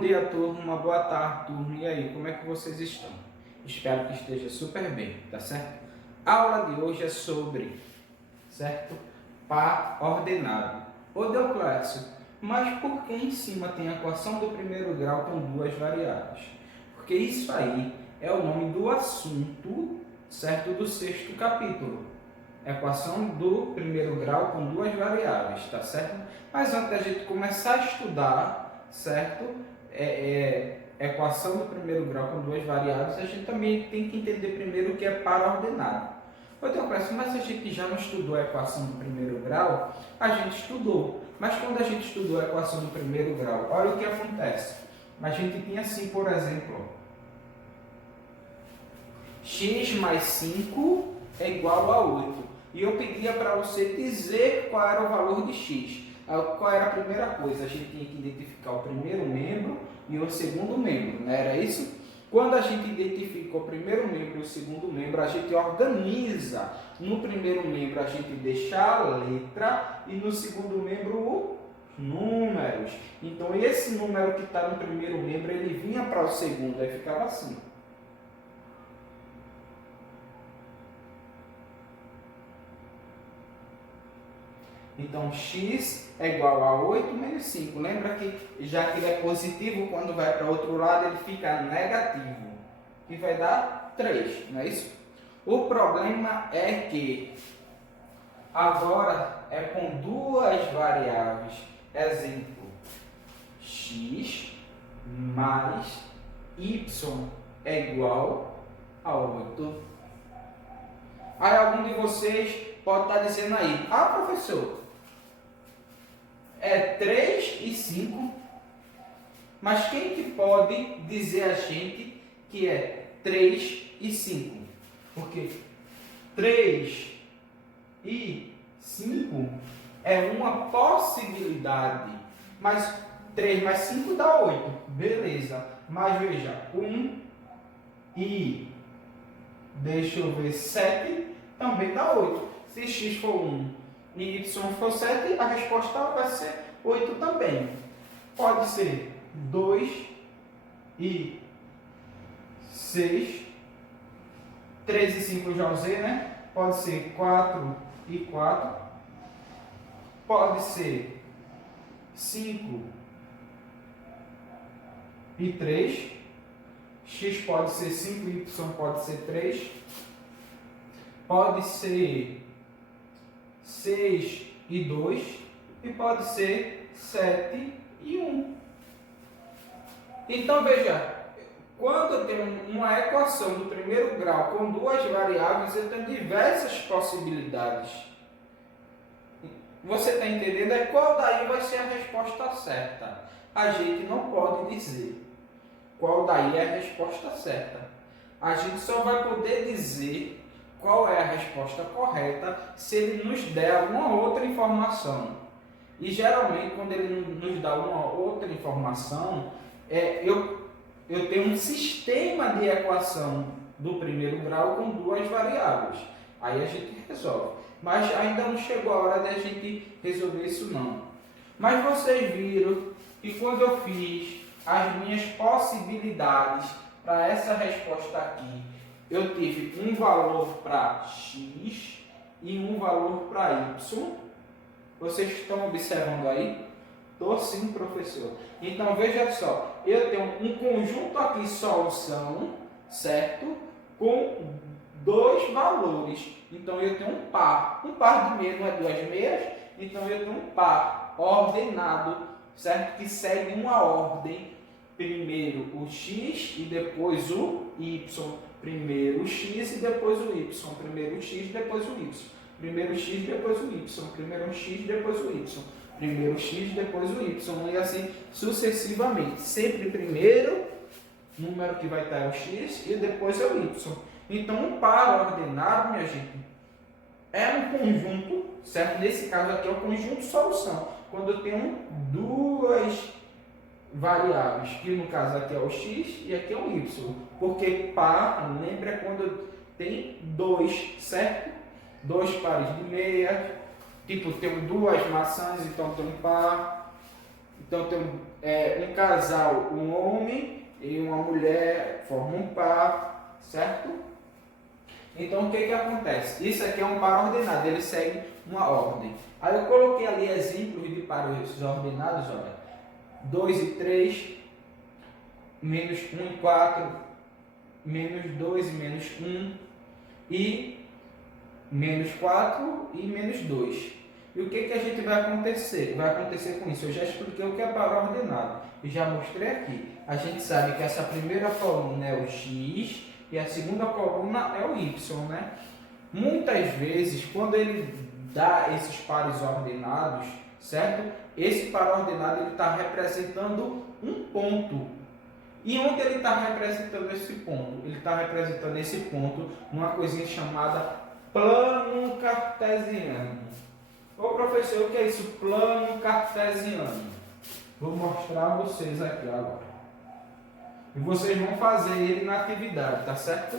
dia, turma. Boa tarde, turma. E aí, como é que vocês estão? Espero que esteja super bem, tá certo? A aula de hoje é sobre, certo? Par ordenado. Ô Deoclésio, mas por que em cima tem a equação do primeiro grau com duas variáveis? Porque isso aí é o nome do assunto, certo? Do sexto capítulo. Equação do primeiro grau com duas variáveis, tá certo? Mas antes da gente começar a estudar, certo? Equação do primeiro grau com duas variáveis, a gente também tem que entender primeiro o que é par ordenado. Então, mas a gente já não estudou a equação do primeiro grau? A gente estudou. Mas quando a gente estudou a equação do primeiro grau, olha o que acontece. A gente tinha assim, por exemplo, x mais 5 é igual a 8. E eu pedia para você dizer qual era o valor de x. Qual era a primeira coisa? A gente tinha que identificar o primeiro membro e o segundo membro, não era isso? Quando a gente identifica o primeiro membro e o segundo membro, a gente organiza. No primeiro membro a gente deixa a letra e no segundo membro os números. Então esse número que está no primeiro membro, ele vinha para o segundo, aí ficava assim. Então, x é igual a 8 menos 5. Lembra que já que ele é positivo, quando vai para o outro lado, ele fica negativo. Que vai dar 3, não é isso? O problema é que agora é com duas variáveis. Exemplo, x mais y é igual a 8. Aí algum de vocês pode estar dizendo aí, professor, é 3 e 5, mas quem que pode dizer a gente que é 3 e 5? Porque 3 e 5 é uma possibilidade, mas 3 mais 5 dá 8, beleza. Mas veja, 1 e, deixa eu ver, 7 também dá 8. Se x for 1 e y for 7, a resposta vai ser 8 também. Pode ser 2 e 6. 3 e 5 já usei, né? Pode ser 4 e 4. Pode ser 5 e 3. X pode ser 5, y pode ser 3. Pode ser 6 e 2 e pode ser 7 e 1. Então veja, quando eu tenho uma equação do primeiro grau com duas variáveis, eu tenho diversas possibilidades. Você está entendendo? Qual daí vai ser a resposta certa? A gente não pode dizer qual daí é a resposta certa. A gente só vai poder dizer qual é a resposta correta se ele nos der alguma outra informação. E geralmente, quando ele nos dá uma outra informação, eu tenho um sistema de equação do primeiro grau com duas variáveis. Aí a gente resolve. Mas ainda não chegou a hora de a gente resolver isso não. Mas vocês viram que quando eu fiz as minhas possibilidades para essa resposta aqui, eu tive um valor para x e um valor para y. Vocês estão observando aí? Estou sim, professor. Então, veja só. Eu tenho um conjunto aqui, solução, certo? Com dois valores. Então, eu tenho um par. Um par de meia não é duas meias. Então, eu tenho um par ordenado, certo? Que segue uma ordem. Primeiro o x e depois o y. Primeiro o x e depois o y. Primeiro o x, depois o y. Primeiro o x, depois o y. Primeiro o x, depois o y. Primeiro o x, depois o y. E assim sucessivamente. Sempre primeiro número que vai estar é o x e depois é o y. Então, um par ordenado, minha gente, é um conjunto, certo? Nesse caso aqui é o conjunto solução. Quando eu tenho duas variáveis, que no caso aqui é o x e aqui é o y. Porque par, lembra quando tem dois, certo? Dois pares de meia. Tipo, tenho duas maçãs, então tem um par. Então tem um casal, um homem e uma mulher, formam um par, certo? Então o que que acontece? Isso aqui é um par ordenado, ele segue uma ordem. Aí eu coloquei ali exemplos de pares ordenados, olha. 2 e 3, menos 1 e 4, menos 2 e menos 1, e menos 4 e menos 2. E o que que a gente vai acontecer? Vai acontecer com isso? Eu já expliquei o que é par ordenado e já mostrei aqui. A gente sabe que essa primeira coluna é o x e a segunda coluna é o y, né? Muitas vezes, quando ele dá esses pares ordenados, certo? Esse par ordenado ele está representando um ponto. E onde ele está representando esse ponto? Ele está representando esse ponto numa coisinha chamada plano cartesiano. Ô professor, o que é isso? Plano cartesiano. Vou mostrar a vocês aqui agora. E vocês vão fazer ele na atividade, tá certo?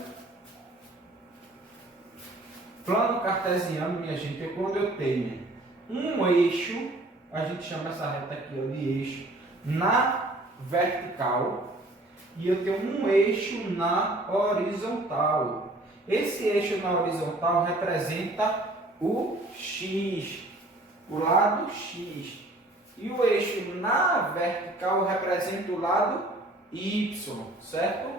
Plano cartesiano, minha gente, é quando eu tenho um eixo, a gente chama essa reta aqui ó, de eixo, na vertical, e eu tenho um eixo na horizontal. Esse eixo na horizontal representa o x, o lado x. E o eixo na vertical representa o lado y, certo?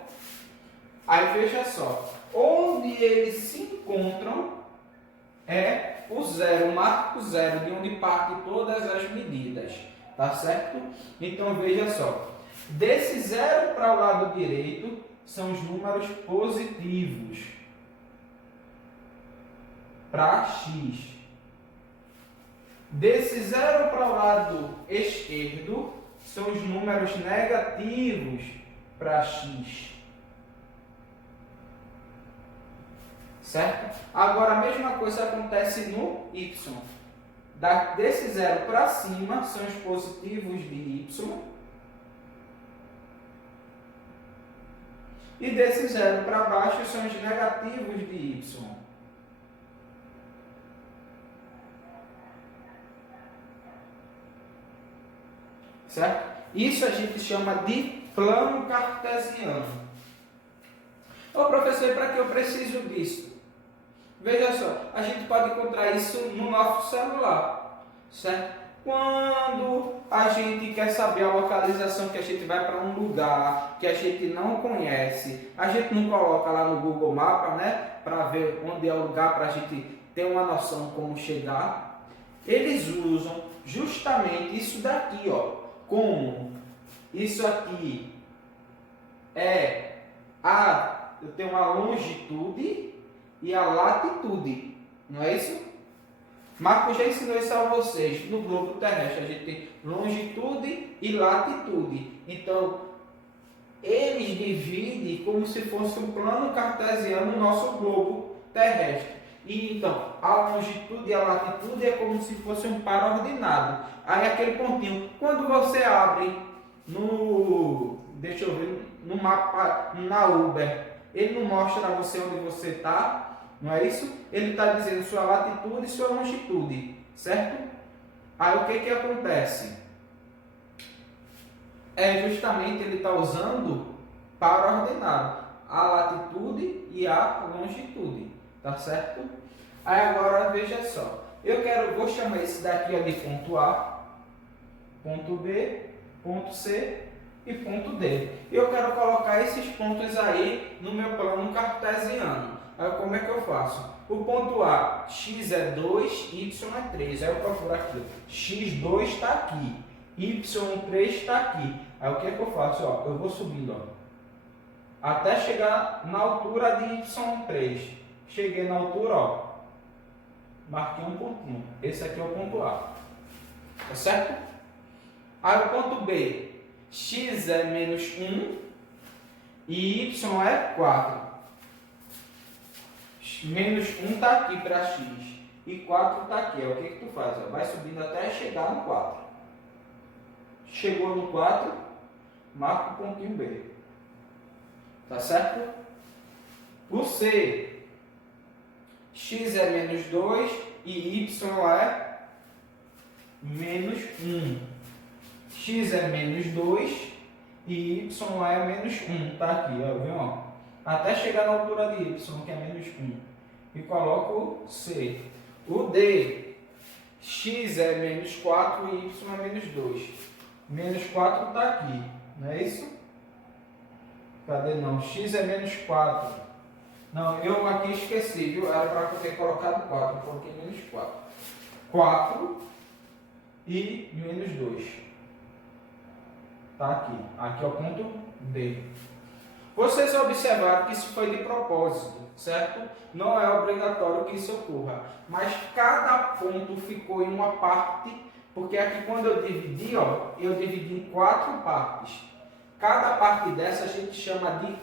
Aí veja só, onde eles se encontram é o zero, o marco zero, de onde parte todas as medidas, tá certo? Então veja só, desse zero para o lado direito são os números positivos para x. Desse zero para o lado esquerdo são os números negativos para x. Certo? Agora a mesma coisa acontece no y. Desse zero para cima são os positivos de y. E desse zero para baixo são os negativos de y. Certo? Isso a gente chama de plano cartesiano. Ô professor, e para que eu preciso disso? Veja só, a gente pode encontrar isso no nosso celular, certo? Quando a gente quer saber a localização, que a gente vai para um lugar que a gente não conhece, a gente não coloca lá no Google Maps, né? Para ver onde é o lugar, para a gente ter uma noção como chegar. Eles usam justamente isso daqui, ó. Como isso aqui eu tenho uma longitude e a latitude, não é isso? Marco já ensinou isso a vocês. No globo terrestre a gente tem longitude e latitude. Então, eles dividem como se fosse um plano cartesiano no nosso globo terrestre. E então, a longitude e a latitude é como se fosse um par ordenado. Aí aquele pontinho, quando você abre deixa eu ver, no mapa, na Uber, ele não mostra a você onde você está, não é isso? Ele está dizendo sua latitude e sua longitude, certo? Aí o que que acontece? Justamente ele está usando par ordenado, a latitude e a longitude, tá certo? Aí agora veja só, vou chamar esse daqui ó, de ponto A, ponto B, ponto C e ponto D. Eu quero colocar esses pontos aí no meu plano cartesiano. Aí como é que eu faço? O ponto A, x é 2, y é 3. Aí eu procuro aqui, x2 está aqui, y3 está aqui. Aí o que é que eu faço? Ó, eu vou subindo ó, até chegar na altura de y3. Cheguei na altura, ó, marquei um pontinho. Esse aqui é o ponto A. Tá certo? Aí o ponto B, x é menos 1 e y é 4. Menos 1 está aqui para x e 4 está aqui. O que que tu faz? Vai subindo até chegar no 4. Chegou no 4, marca o pontinho B. Tá certo? O C, x é menos 2 e y é menos 1. x é menos 2 e y é menos 1. Tá aqui, ó, viu? Ó? Até chegar na altura de y, que é menos 1. E coloco C. O D, x é menos 4 e y é menos 2. Menos 4 está aqui, não é isso? Cadê não? X é menos 4. Não, eu aqui esqueci, viu? Era para ter colocado 4, eu coloquei menos 4. 4 e menos 2. Está aqui. Aqui é o ponto D. Vocês observaram que isso foi de propósito, certo? Não é obrigatório que isso ocorra, mas cada ponto ficou em uma parte, porque aqui quando eu dividi, ó, eu dividi em 4 partes. Cada parte dessa a gente chama de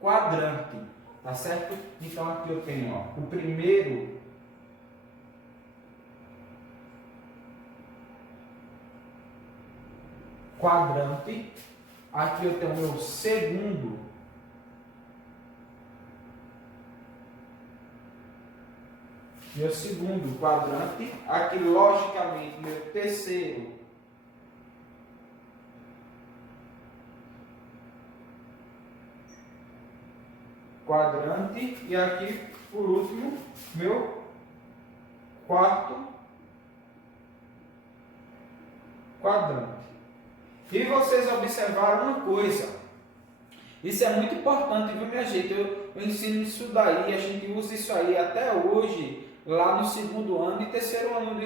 quadrante, tá certo? Então aqui eu tenho, ó, o primeiro quadrante, aqui eu tenho o meu segundo quadrante, aqui logicamente meu terceiro quadrante e aqui por último meu quarto quadrante. E vocês observaram uma coisa, isso é muito importante, viu, minha gente? Eu ensino isso daí, a gente usa isso aí até hoje lá no segundo ano e terceiro ano do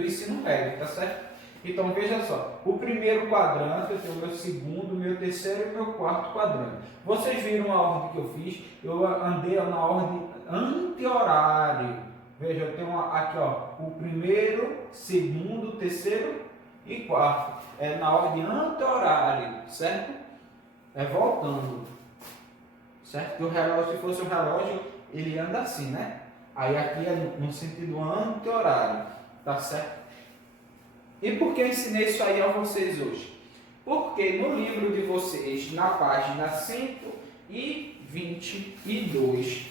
ensino médio, tá certo? Então veja só, o primeiro quadrante, eu tenho o meu segundo, meu terceiro e meu quarto quadrante. Vocês viram a ordem que eu fiz? Eu andei na ordem anti-horário. Veja, eu tenho aqui, ó, o primeiro, segundo, terceiro e quarto. É na ordem anti-horário, certo? É voltando, certo? Que o relógio, se fosse um relógio, ele anda assim, né? Aí aqui é no sentido anti-horário, tá certo? E por que eu ensinei isso aí a vocês hoje? Porque no livro de vocês, na página 122,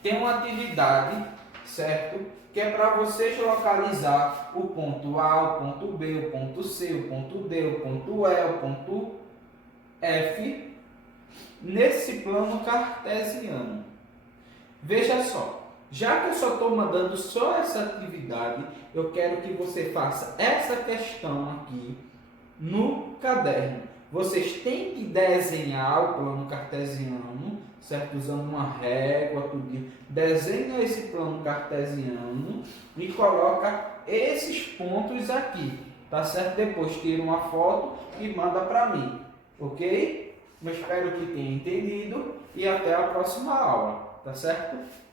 tem uma atividade, certo? Que é para vocês localizar o ponto A, o ponto B, o ponto C, o ponto D, o ponto E, o ponto F, nesse plano cartesiano. Veja só. Já que eu só estou mandando só essa atividade, eu quero que você faça essa questão aqui no caderno. Vocês têm que desenhar o plano cartesiano, certo? Usando uma régua, tudo. Desenha esse plano cartesiano e coloca esses pontos aqui, tá certo? Depois tira uma foto e manda para mim, ok? Eu espero que tenha entendido e até a próxima aula, tá certo?